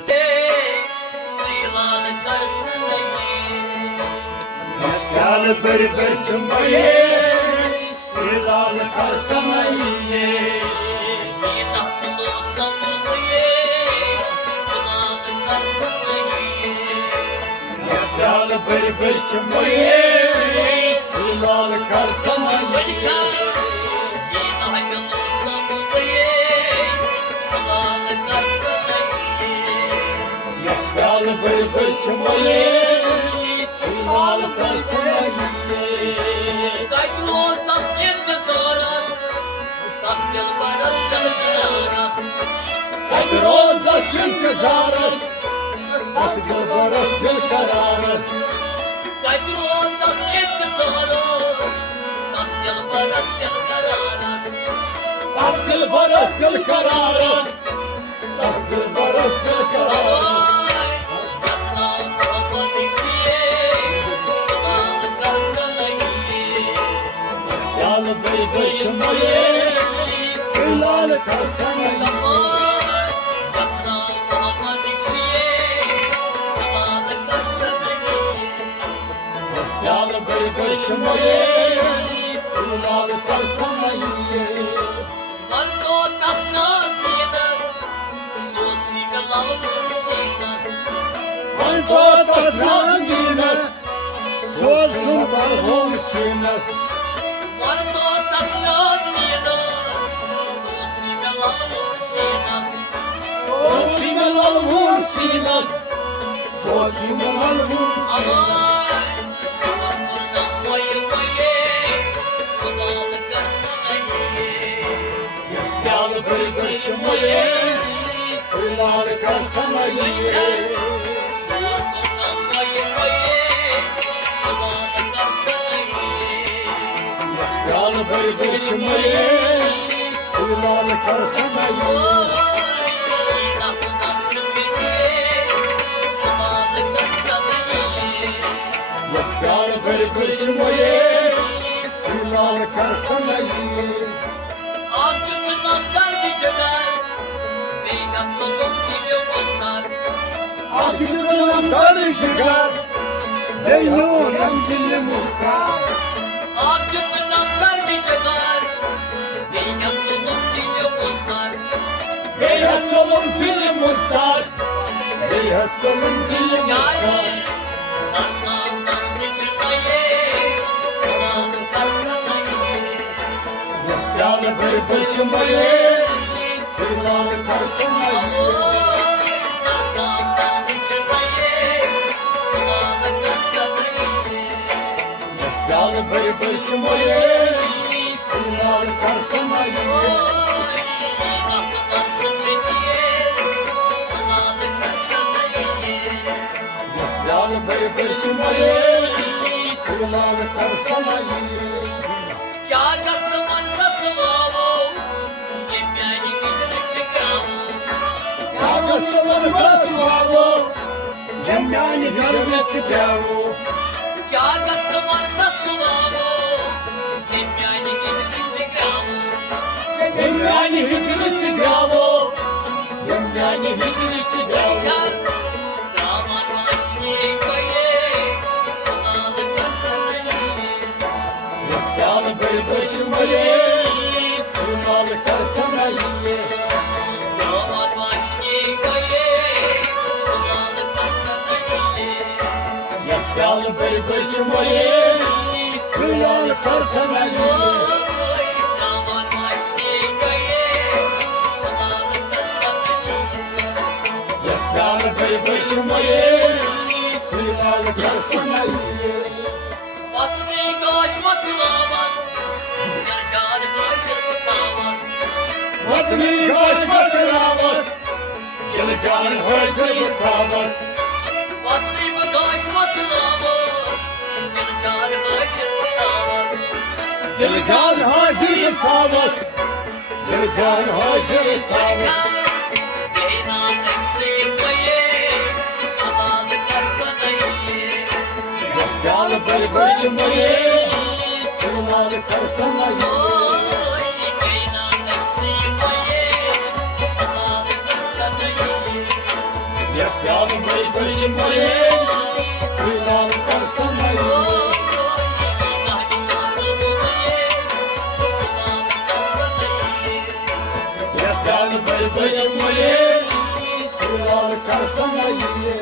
Sıyılan karşısına Gel bir çımbayı, silahlı karşısına ye. Yılahtlı samılıyı, sılalı karşısına Gel bir çımbayı, silahlı karşısına ye. Yılahtlı samılıyı, sılalı karşısına Gel bir çımbayı, silahlı karşısına ye. Kaydro sasken kasaras, saskel baras kalkaras. Kadroza şimdi zarız, saskı barış bir kararız. Kaydro sasken kasaras, saskel baras kalkaras. Saskı barış bir kararız, saskı barış bir kararız. Ay, kasna kapaticiye, sılalı karşısına Gel bir çımbayı, silahlı karşısına ye. Damar, kasna kapaticiye, sılalı karşısına Gel bir çımbayı, silahlı karşısına ye. Marco tasnas nienas, sosi melavur sinas. Manto taslan dinas, solsun balhom sinas. Marco tasnas nienas, sosi melavur sinas. Solsin alvur sinas, solsin alvur sinas. Amay, sular kurdan vayı vayı, sılalı karşısına Gel bir çımbayı, silahlı karşısına ye. Sular kurdan vayı vayı, sılalı karşısına Gel bir çımbayı, silahlı karşısına ye. Gel bir çımbayı, silahlı karşısına ye. Akıbından karı çıkar, Leylu'nun dili muhtar. Beyhat solun dili muhtar, Beyhat solun dili muhtar. Gel bir çımbayı, silahlı karşısına ye. Gel bir çımbayı, silahlı karşısına ye. Gel bir çımbayı, silahlı karşısına ye. Ya Kastamon Kastamonu, Gemyani gidin çıkamı. Kagastaları kasvavu, Cemyani görmesi kavu. Ya Kastamon Kastamonu, Gemyani gidin çıkamı. Cemyani hicri kavu, Cemyani hicri kavu. Daman başını koye, sılalı kasabını. Gel bir çımbayı, silahlı karşısına ye. Daman başını koye, sılalı kasabını. Gel bir çımbayı, silahlı karşısına ye. Oy, daman başını koye, sılalı kasabını. Gel bir çımbayı, silahlı karşısına ye. Batını kaçmatılamaz, yanacağını kaçırmatamaz. Vatını kaçmatılamaz, geleceğin hazır bıkamaz. Batını kaçmatılamaz, yanacağını kaçırmatamaz. Geleceğin hazır bıkamaz, geleceğin hazır bıkamaz. Beynan eksik koye, sılalı karsana ye. Gel bir çımbayı, silahlı karşısına ye. Oy, beynan eksik koye, sılalı karsana ye. bebeğim moje, svilal karsana ye.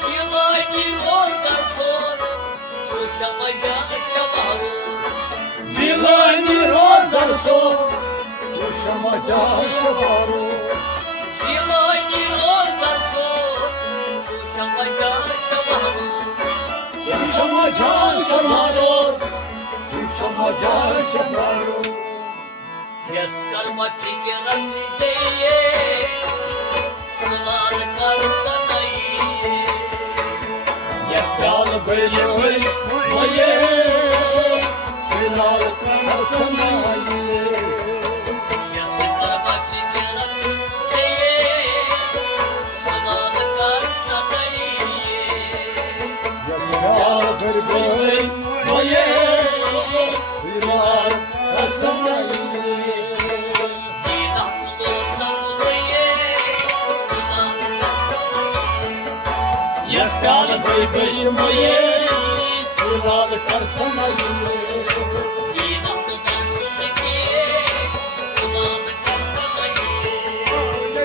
Силой роздорсон, чуща моя шабару. Dilani rodarso, Sushamaja Shabaru. Силой роздорсон, чуща моя шабару. Sushamaja Shabaru. Sushamaja Shabaru. Reskarma fikiran dizeye, sılal karsanayı. Yaspal bebeğim moje, svilal karsana ye. Reskarma fikiran dizeye, sılal karsanayı. Yaspal bebeğim moje, svilal karsana ye. İnatlı savunuye, sılal karsanayı. Yaspal bebeğim moje, svilal karsana ye. İnatlı savunuye, sılal karsanayı.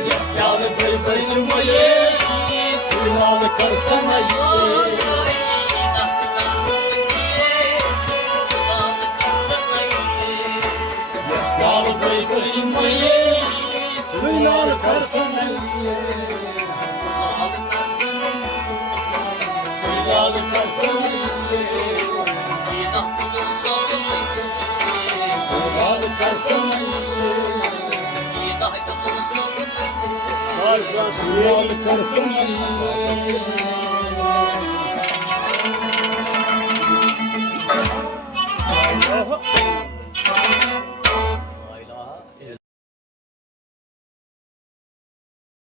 Yaspal bebeğim moje, svilal karsana ye. Yaspal bebeğim moje, svilal karsana ye. Svilal karsana ye. Svilal karsana ye. Svilal karsana ye.